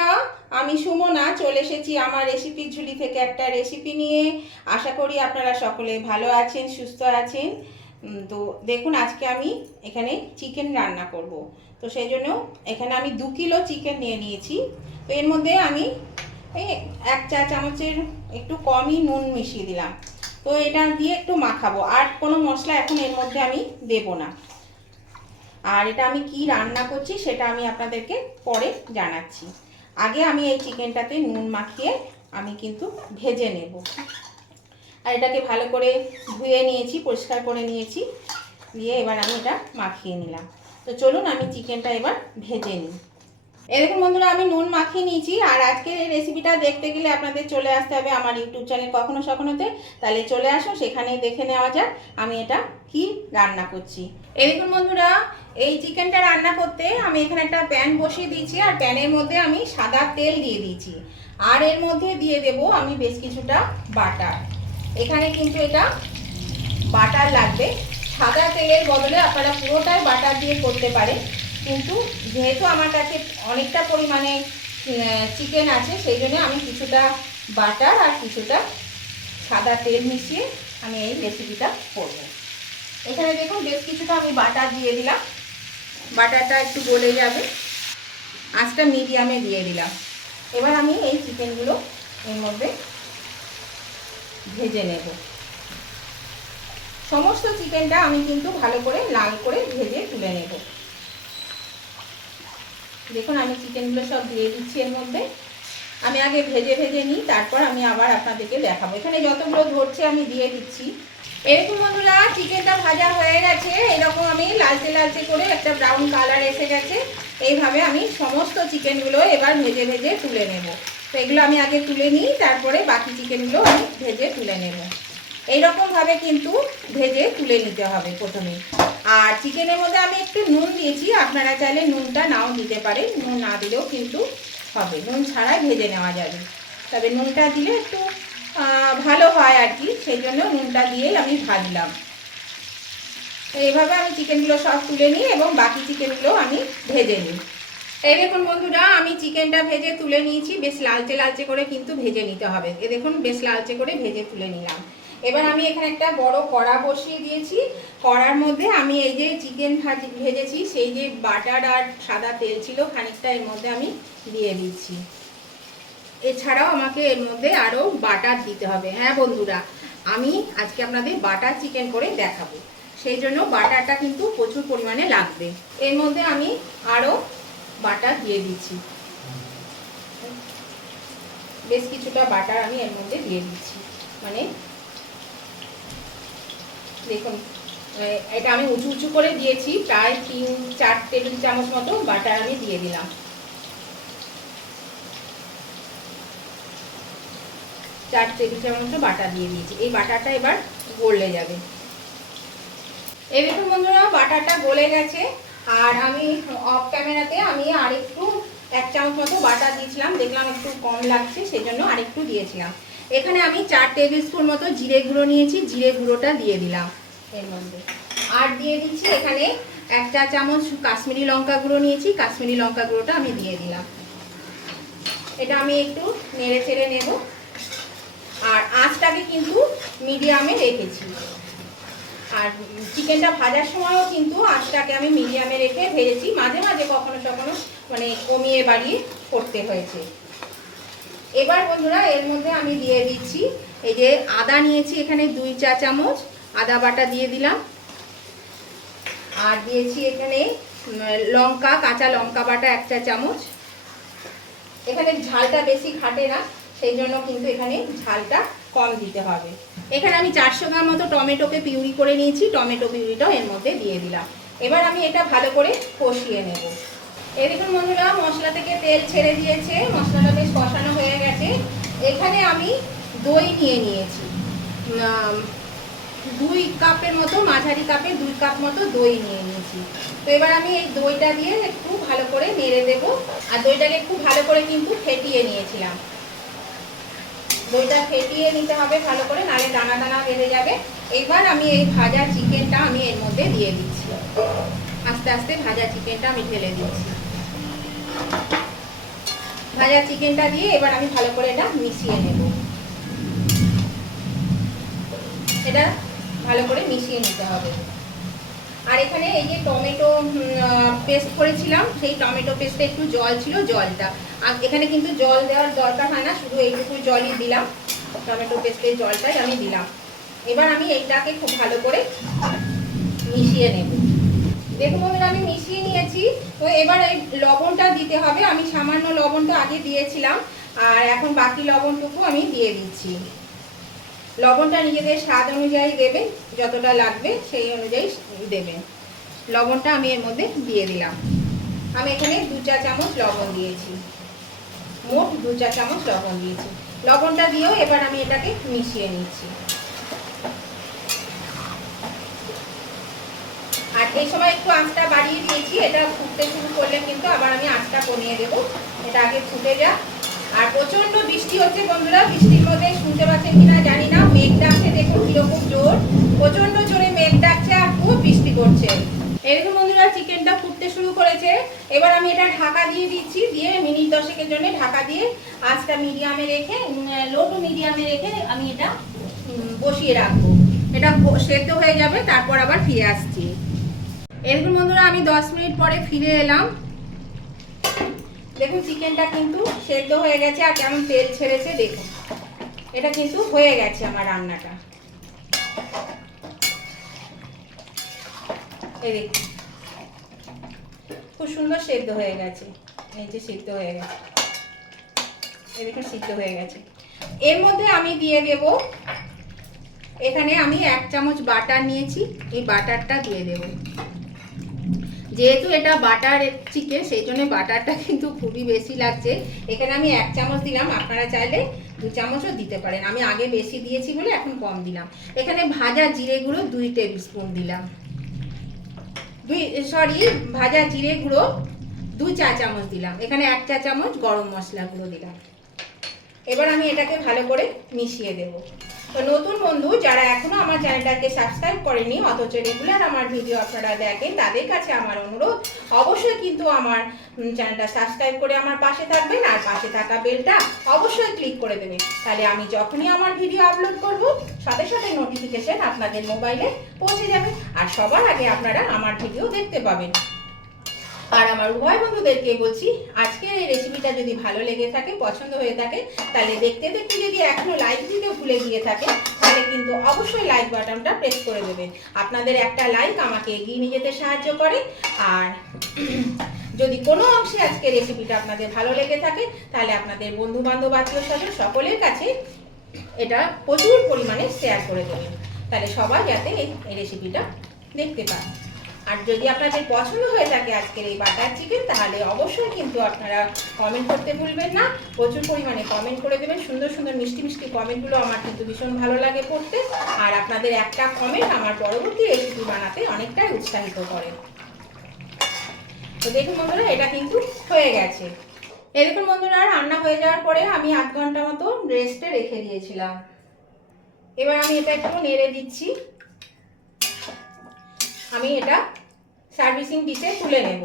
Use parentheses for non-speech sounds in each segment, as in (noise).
বন্ধুরা, আমি সুমনা, চলে এসেছি আমার রেসিপির ঝুলি থেকে একটা রেসিপি নিয়ে। আশা করি আপনারা সকলে ভালো আছেন, সুস্থ আছেন। তো দেখুন, আজকে আমি এখানে চিকেন রান্না করব। তো সেই জন্য এখানে আমি দু কিলো চিকেন নিয়ে নিয়েছি। তো এর মধ্যে আমি এই এক চা চামচের একটু কমই নুন মিশিয়ে দিলাম। তো এটা দিয়ে একটু মাখাবো। আর কোনো মশলা এখন এর মধ্যে আমি দেবো না। আর এটা আমি কি রান্না করছি সেটা আমি আপনাদেরকে পরে জানাচ্ছি। আগে আমি এই চিকেনটাতে নুন মাখিয়ে আমি কিন্তু ভেজে নেব। আর এটাকে ভালো করে ধুয়ে নিয়েছি, পরিষ্কার করে নিয়েছি। দিয়ে এবার আমি এটা মাখিয়ে নিলাম। তো চলুন আমি চিকেনটা এবার ভেজে নিই। দেখুন বন্ধুরা, আমি নুন মাখিয়ে নিয়েছি, আর আজকের এই রেসিপিটা দেখতে গেলে আপনাদের চলে আসতে হবে আমার ইউটিউব চ্যানেল কখনো সখনোতে। তাহলে চলে আসুন, সেখানেই দেখে নেওয়া যাক আমি এটা কি রান্না করছি। এই দেখুন বন্ধুরা, এই চিকেনটা রান্না করতে আমি এখানে একটা প্যান বসিয়ে দিয়েছি, আর প্যানের মধ্যে আমি সাদা তেল দিয়ে দিয়েছি। আর এর মধ্যে দিয়ে দেব আমি বেশ কিছুটা বাটার। এখানে কিন্তু এটা বাটার লাগবে। সাদা তেলের বদলে আপনারা পুরোটাই বাটার দিয়ে করতে পারেন। কিন্তু যেহেতু আমার কাছে অনেকটা পরিমাণে চিকেন আছে, সেই জন্য আমি কিছুটা বাটার আর কিছুটা সাদা তেল মিশিয়ে আমি এই রেসিপিটা করব। এখানে দেখুন বেশ কিছুটা আমি বাটার দিয়ে দিলাম। বাটারটা একটু গলে যাবে। আঁচটা মিডিয়ামে দিয়ে দিলাম। এবার আমি এই চিকেনগুলো এর মধ্যে ভেজে নেব। সমস্ত চিকেনটা আমি কিন্তু ভালো করে লাল করে ভেজে তুলে নেব। দেখুন, আমি চিকেনগুলো সব দিয়ে দিচ্ছি এর মধ্যে। আমি আগে ভেজে ভেজে নিই, তারপর আমি আবার আপনাদেরকে দেখাবো। এখানে যতগুলো ধরছে, আমি দিয়ে দিচ্ছি। এরকম বন্ধুরা, চিকেনটা ভাজা হয়ে গেছে। এরকম আমি লালচে লালচে করে একটা ব্রাউন কালার এসে গেছে। এইভাবে আমি সমস্ত চিকেনগুলো এবার ভেজে ভেজে তুলে নেব। তো এগুলো আমি আগে তুলে নিই, তারপরে বাকি চিকেনগুলো আমি ভেজে তুলে নেব। এইরকমভাবে কিন্তু ভেজে তুলে নিতে হবে প্রথমে। আর চিকেনের মধ্যে আমি একটু নুন দিয়েছি। আপনারা চাইলে নুনটা নাও দিতে পারেন। নুন না দিলেও কিন্তু হবে। নুন ছাড়াই ভেজে নেওয়া যাবে। তবে নুনটা দিলে একটু ভালো হয় আর কি। সেই জন্য নুনটা দিয়েই আমি ভাজলাম। এইভাবে আমি চিকেনগুলো সব তুলে নিই এবং বাকি চিকেনগুলো আমি ভেজে নিই। এই দেখুন বন্ধুরা, আমি চিকেনটা ভেজে তুলে নিয়েছি। বেশ লালচে লালচে করে কিন্তু ভেজে নিতে হবে। এ দেখুন, বেশ লালচে করে ভেজে তুলে নিলাম। এবার আমি এখানে একটা বড় কড়া বসিয়ে দিয়েছি। কড়ার মধ্যে আমি এই যে চিকেন ভাজি, ভেজেছি, সেই যে বাটার আর সাদা তেল ছিল, খানিকটা এর মধ্যে আমি দিয়ে দিচ্ছি। এছাড়াও আমাকে এর মধ্যে আরও বাটার দিতে হবে। হ্যাঁ বন্ধুরা, আমি আজকে আপনাদের বাটার চিকেন করে দেখাবো। সেই জন্য বাটারটা কিন্তু প্রচুর পরিমাণে লাগবে। এর মধ্যে আমি আরও বাটার দিয়ে দিচ্ছি। বেশ কিছুটা বাটার আমি এর মধ্যে দিয়ে দিচ্ছি। মানে দেখুন এটা আমি উঁচু উঁচু করে দিয়েছি, প্রায় তিন, চার টেবিল চামচ মতো বাটার আমি দিয়ে দিলাম। চার টেবিল চামচ মতো বাটার দিয়ে দিয়েছি। এই বাটারটা এবার গলে যাবে। এই দেখুন বন্ধুরা, বাটারটা গলে গেছে। আর আমি অফ ক্যামেরাতে আমি আরেকটু এক চামচ মতো বাটার দিয়েছিলাম। দেখলাম একটু কম লাগছে সেই জন্য আরেকটু দিয়েছিলাম। এখানে আমি চার টেবিল স্পুন মতো জিরে গুঁড়ো নিয়েছি, জিরে গুঁড়োটা দিয়ে দিলাম। এর মধ্যে। আর দিয়ে দিচ্ছি এখানে এক চা চামচ কাশ্মীরি লঙ্কা গুঁড়ো নিয়েছি, কাশ্মীরি লঙ্কা গুঁড়োটা আমি দিয়ে দিলাম। এটা আমি একটু নেড়ে চেড়ে নেব। আর আঁচটাকে কিন্তু মিডিয়ামে রেখেছি। আর চিকেনটা ভাজার সময়ও কিন্তু আঁচটাকে আমি মিডিয়ামে রেখে ভেজেছি। মাঝে মাঝে কখনো কখনো মানে কমিয়ে বাড়িয়ে করতে হয়েছে। এবার বন্ধুরা, এর মধ্যে আমি দিয়ে দিচ্ছি। এই যে আদা নিয়েছি এখানে দুই চা চামচ, আদা বাটা দিয়ে দিলাম। আর দিয়েছি এখানে লঙ্কা, কাঁচা লঙ্কা বাটা এক চা চামচ। এখানে ঝালটা বেশি খাটে না, সেই জন্য কিন্তু এখানে ঝালটা কম দিতে হবে। এখানে আমি চারশো গ্রাম মতো টমেটোকে পিউরি করে নিয়েছি, টমেটো পিউরিটাও এর মধ্যে দিয়ে দিলাম। এবার আমি এটা ভালো করে কষিয়ে নেব। এই দেখুন বন্ধুরা, মশলা থেকে তেল ছেড়ে দিয়েছে, মশলাটা বেশ কষানো হয়ে গেছে। এখানে আমি দই নিয়ে নিয়েছি। দুই কাপের মতো, মাঝারি কাপে দুই কাপ মতো দই নিয়ে নিয়েছি। তো এবার আমি এই দইটা দিয়ে একটু ভালো করে নেড়ে দেব। আর দইটাকে একটু ভালো করে কিন্তু ফেটিয়ে নিয়েছিলাম। দইটা ফেটিয়ে নিতে হবে ভালো করে নালে দানা দানা বেঁধে যাবে। এবার আমি এই ভাজা চিকেনটা আমি এর মধ্যে দিয়ে দিচ্ছি। আস্তে আস্তে ভাজা চিকেনটা আমি ঢেলে দিচ্ছি। ভাজা চিকেনটা দিয়ে এবার আমি ভালো করে এটা মিশিয়ে নেব। এটা ভালো করে মিশিয়ে নিতে হবে। আর এখানে এই যে টমেটো পেস্ট করেছিলাম, সেই টমেটো পেস্টে একটু জল ছিল, জলটা। আর এখানে কিন্তু জল দেওয়ার দরকার হয় না, শুধু এইটুকু জলই দিলাম। টমেটো পেস্টের জলটাই আমি দিলাম। এবার আমি এইটাকে খুব ভালো করে মিশিয়ে নেব। দেখুন বন্ধুরা, আমি মিশিয়ে নিয়েছি। তো এবার এই লবণটা দিতে হবে। আমি সামান্য লবণটা আগে দিয়েছিলাম। আর এখন বাকি লবণটুকু আমি দিয়ে দিচ্ছি। লবণটা নিজেদের স্বাদ অনুযায়ী দেবেন যতটা লাগবে সেই অনুযায়ী দেবেন লবণটা আমি এর মধ্যে দিয়ে দিলাম। আমি এখানে দু চা চামচ লবণ দিয়েছি। মোট দু চা চামচ লবণ দিয়েছি। লবণটা দিয়েও এবার আমি এটাকে মিশিয়ে নিচ্ছি। এই সময় একটু আঁচটা বাড়িয়ে দিয়েছি, এটা ফুটতে শুরু করলে কিন্তু আবার আমি আঁচটা কমিয়ে দেবো। এটা আগে ফুটে যাক। আর প্রচণ্ড বৃষ্টি হচ্ছে বন্ধুরা, বৃষ্টির মধ্যে শুনতে পাচ্ছেন কিনা জানি না। মেঘ ডাকছে দেখুন কীরকম জোর। প্রচণ্ড জোরে মেঘ ডাকছে আর খুব বৃষ্টি করছে এরকম বন্ধুরা, চিকেনটা ফুটতে শুরু করেছে। এবার আমি এটা ঢাকা দিয়ে দিচ্ছি, দিয়ে মিনিট দশেকের জন্য ঢাকা দিয়ে আঁচটা মিডিয়ামে রেখে লো টু মিডিয়ামে রেখে আমি এটা বসিয়ে রাখব। এটা সেদ্ধ হয়ে যাবে, তারপর আবার ফিরে আসছি। এরকম বন্ধুরা, আমি দশ মিনিট পরে ফিরে এলাম। দেখুন, চিকেনটা কিন্তু সেদ্ধ হয়ে গেছে আর কেমন তেল ছেড়েছে, দেখুন। এটা কিন্তু হয়ে গেছে আমার রান্নাটা। এই দেখুন। খুব সুন্দর সেদ্ধ হয়ে গেছে। এই যে সিদ্ধ হয়ে গেছে। এই দেখুন, সিদ্ধ হয়ে গেছে। এর মধ্যে আমি দিয়ে দেব, এখানে আমি এক চামচ বাটার নিয়েছি। এই বাটারটা দিয়ে দেবো। যেহেতু এটা বাটার চিকেন সেই জন্য বাটারটা কিন্তু খুবই বেশি লাগছে। এখানে আমি এক চামচ দিলাম, আপনারা চাইলে দু চামচও দিতে পারেন। আমি আগে বেশি দিয়েছি বলে এখন কম দিলাম। এখানে ভাজা জিরে গুঁড়ো দুই টেবিল স্পুন দিলাম। দুই সরি ভাজা জিরে গুঁড়ো দু চা চামচ দিলাম। এখানে এক চা চামচ গরম মশলা গুঁড়ো দিলাম। এবার আমি এটাকে ভালো করে মিশিয়ে দেব। নতুন বন্ধু যারা এখনও আমার চ্যানেলটাকে সাবস্ক্রাইব করেনি, অথচ রেগুলার আমার ভিডিও আপনারা দেখেন, তাদের কাছে আমার অনুরোধ, অবশ্যই কিন্তু আমার চ্যানেলটা সাবস্ক্রাইব করে আমার পাশে থাকবেন, আর পাশে থাকা বেলটা অবশ্যই ক্লিক করে দেবেন। তাহলে আমি যখনই আমার ভিডিও আপলোড করব, সাথে সাথে নোটিফিকেশন আপনাদের মোবাইলে পৌঁছে যাবে, আর সবার আগে আপনারা আমার ভিডিও দেখতে পাবেন। আর আমার উভয় বন্ধুদেরকে বলছি, আজকের এই রেসিপিটা যদি ভালো লেগে থাকে, পছন্দ হয়ে থাকে, তাহলে দেখতে দেখতে যদি এখনও লাইক দিতে ভুলে গিয়ে থাকে, তাহলে কিন্তু অবশ্যই লাইক বাটনটা প্রেস করে দেবেন আপনাদের একটা লাইক আমাকে এগিয়ে নিয়ে যেতে সাহায্য করে। আর (clears throat) যদি কোনো অংশে আজকে রেসিপিটা আপনাদের ভালো লেগে থাকে, তাহলে আপনাদের বন্ধু বান্ধব আত্মীয় স্বজন সকলের কাছে এটা প্রচুর পরিমাণে শেয়ার করে দেবেন। তাহলে সবাই যাতে এই রেসিপিটা দেখতে পান আর যদি আপনাদের পছন্দ হয়ে থাকে আজকের এই বাটার চিকেন, তাহলে অবশ্যই কিন্তু আপনারা কমেন্ট করতে ভুলবেন না। প্রচুর পরিমাণে কমেন্ট করে দেবেন। সুন্দর সুন্দর, মিষ্টি মিষ্টি কমেন্টগুলো আমার কিন্তু ভীষণ ভালো লাগে পড়তে। আর আপনাদের একটা কমেন্ট আমার পরবর্তী রেসিপি বানাতে অনেকটাই উৎসাহিত করে। তো দেখুন বন্ধুরা, এটা কিন্তু হয়ে গেছে। এরকম বন্ধুরা রান্না হয়ে যাওয়ার পরে আমি আধ ঘণ্টা মতো রেস্টে রেখে দিয়েছিলাম। এবার আমি এটা একটু নেড়ে দিচ্ছি। আমি এটা সার্ভিসিং ডিশে তুলে নেব।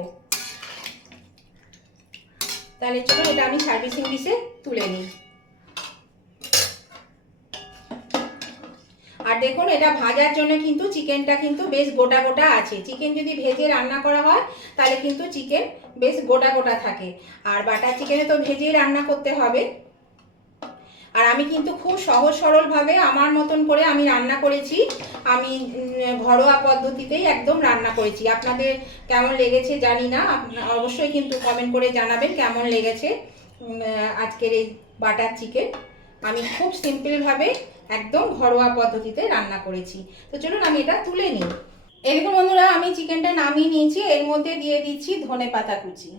তাহলে চলুন এটা আমি সার্ভিসিং ডিশে তুলে নিই। আর দেখুন, এটা ভাজার জন্য কিন্তু চিকেনটা কিন্তু বেশ গোটা গোটা আছে। চিকেন যদি ভেজে রান্না করা হয়, তাহলে কিন্তু চিকেন বেশ গোটা গোটা থাকে। আর বাটার চিকেনে তো ভেজেই রান্না করতে হবে। আর আমি কিন্তু খুব সহজ সরলভাবে আমার মতন করে আমি রান্না করেছি। আমি ঘরোয়া পদ্ধতিতেই একদম রান্না করেছি। আপনাদের কেমন লেগেছে জানি না। অবশ্যই কিন্তু কমেন্ট করে জানাবেন কেমন লেগেছে আজকের এই বাটার চিকেন। আমি খুব সিম্পলভাবে একদম ঘরোয়া পদ্ধতিতে রান্না করেছি। তো চলুন আমি এটা তুলে নিই। এরকম বন্ধুরা, আমি চিকেনটা নামিয়ে নিয়েছি। এর মধ্যে দিয়ে দিচ্ছি ধনে পাতা কুচি।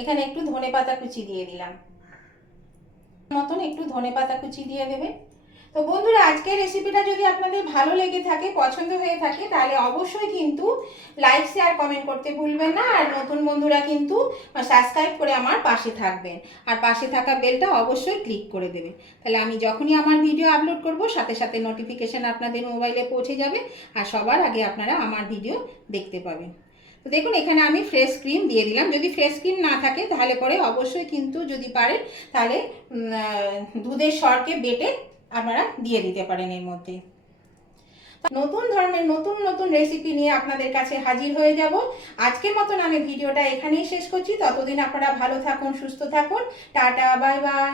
এখানে একটু ধনে পাতা কুচি দিয়ে দিলাম। মতন একটু ধনে পাতা কুচি দিয়ে দেবে। তো বন্ধুরা, আজকের রেসিপিটা যদি আপনাদের ভালো লেগে থাকে, পছন্দ হয়ে থাকে, তাহলে অবশ্যই কিন্তু লাইক শেয়ার কমেন্ট করতে ভুলবেন না। আর নতুন বন্ধুরা কিন্তু সাবস্ক্রাইব করে আমার পাশে থাকবেন। আর পাশে থাকা বেলটা অবশ্যই ক্লিক করে দেবেন। তাহলে আমি যখনই আমার ভিডিও আপলোড করব, সাথে সাথে নোটিফিকেশান আপনাদের মোবাইলে পৌঁছে যাবে। আর সবার আগে আপনারা আমার ভিডিও দেখতে পাবেন। তো দেখুন, এখানে আমি ফ্রেশ ক্রিম দিয়ে দিলাম। যদি ফ্রেশ ক্রিম না থাকে, তাহলে পরে অবশ্যই কিন্তু যদি পারেন, তাহলে দুধের সরকে বেটে আপনারা দিয়ে দিতে পারেন এর মধ্যে। নতুন ধরনের, নতুন নতুন রেসিপি নিয়ে আপনাদের কাছে হাজির হয়ে যাব। আজকের মতন আমি ভিডিওটা এখানেই শেষ করছি। ততদিন আপনারা ভালো থাকুন, সুস্থ থাকুন। Tata, bye bye.